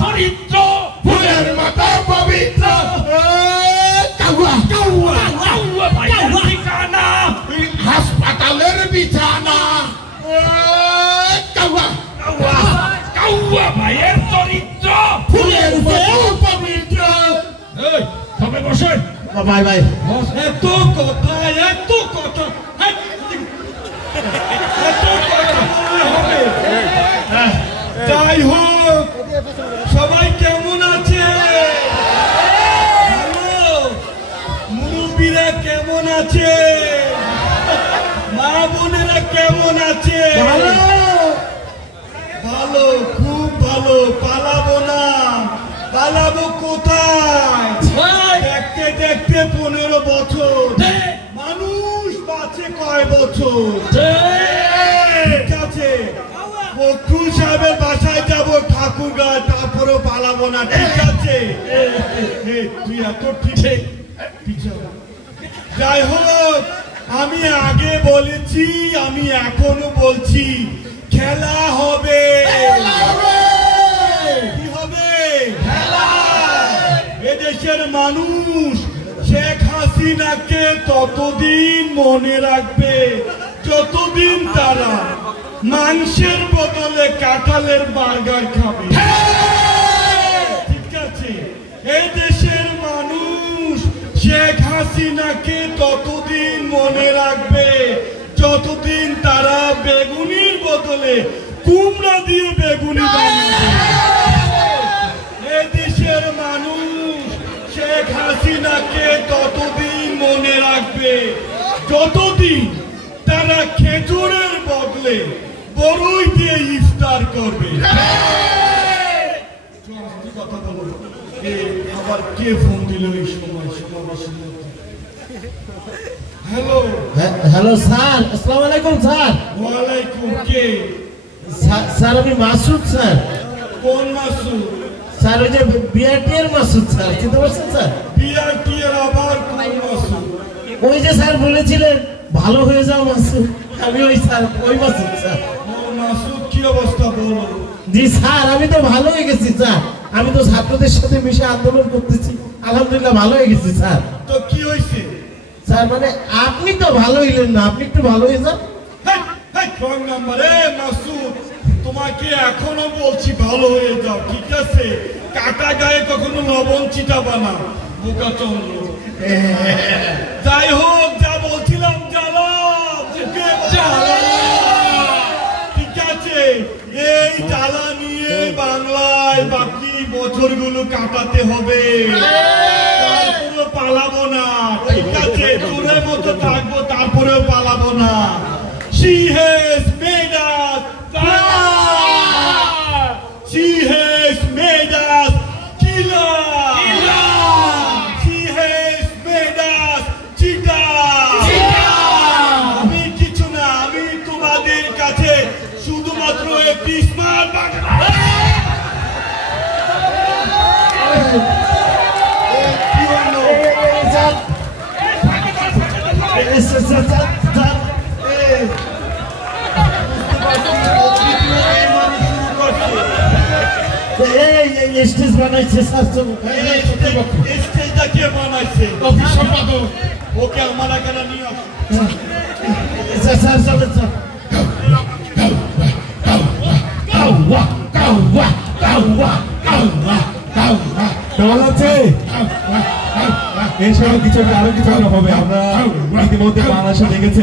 চরিত্র ফুলের মতো পবিত্র ঠিকানা হাসপাতালের বিছানা ভাইয়ের চরিত্র ফুলের মতো পবিত্র। সবাই বসে ভাই ভাই এত কথা হবে। যাই হোক, সবাই কেমন আছে? মুরব্বীরা কেমন আছে? মা বোনেরা কেমন আছে? ভালো, খুব ভালো। পালাবো না, পালাবো কোথায়? দেখতে দেখতে 15 বছর, মানুষ বাঁচে কয় বছর? ঠিক আছে, ফখরুল সাহেবের বাসায় যাবো ঠাকুরগাঁও, তারপরেও পালাবো না। ঠিক আছে, তুই এত ঠিক। যাই হোক, আমি আগে বলেছি, আমি এখনো বলছি, খেলা হবে। কি হবে? এদেশের মানুষ শেখ হাসিনাকে ততদিন মনে রাখবে যতদিন তারা মাংসের বদলে কাঁঠালের বার্গার খাবে। ঠিক আছে, এই দেশের মানুষ শেখ হাসিনাকে ততদিন মনে রাখবে যতদিন তারা বেগুনির বদলে কুমড়া দিয়ে বেগুনি বানাবে। এই দেশের মানুষ শেখ হাসিনাকে ততদিন মনে রাখবে যতদিন তারা খেজুরের বদলে বড়ই দিয়ে ইফতার করবে। কথা বলো, আবার কে ফোন দিল এই সময় সমাবেশের মধ্যে? হ্যালো হ্যালো স্যার, আসসালামু আলাইকুম স্যার। ওয়ালাইকুম। কে? স্যার আমি মাসুদ স্যার। কোন মাসুদ? স্যার ওই যে বিআরটি এর মাসুদ স্যার, চিনতে পারছেন স্যার? বিআরটি এর আবার কোন মাসুদ? ওই যে স্যার বলেছিলেন ভালো হয়ে যাও মাসুদ, আমি ওই স্যার, ওই মাসুদ স্যার। মাসুদ কি অবস্থা বলো? জি স্যার, আমি তো ভালো হয়ে গেছি স্যার। আমি তো ছাত্রদের সাথে মিশে আন্দোলন করতেছি, আলহামদুলিল্লাহ ভালো হয়ে গেছি স্যার। তো কি হয়েছে স্যার? মানে আপনি তো ভালো হইলেন না, আপনি একটু ভালো হয়ে যান। মাসুদ, তোমাকে এখনো বলছি ভালো হয়ে যাও। ঠিক আছে, কাটা গায়ে কখনো লবণ চিটাবা না, বোকা চন্দ্র। যাই হোক, যা বলছিলাম ঠিক আছে, এই জ্বালা নিয়ে বাংলায় বাকি বছরগুলো কাটাতে হবে। পালাবো না। ঠিক আছে, চোরের মতো থাকবো, তারপরেও পালাবো না। She has made us proud. She has made us killers. She has made us cheaters. আমি কিছু না, আমি তোমাদের কাছে শুধুমাত্র একটি স্মার্ট বাটন। স্টেজ বানাইছে স্যার, স্টেজটা কে বানাইছে? অফিস সম্পাদক। ওকে আমার এখানে নিয়ে আসো। স্যার চলেন স্যার। কেমন আছে? এছাড়াও কিছু আরো কিছু হবে। আমরা ইতিমধ্যে বাংলাদেশে দেখেছি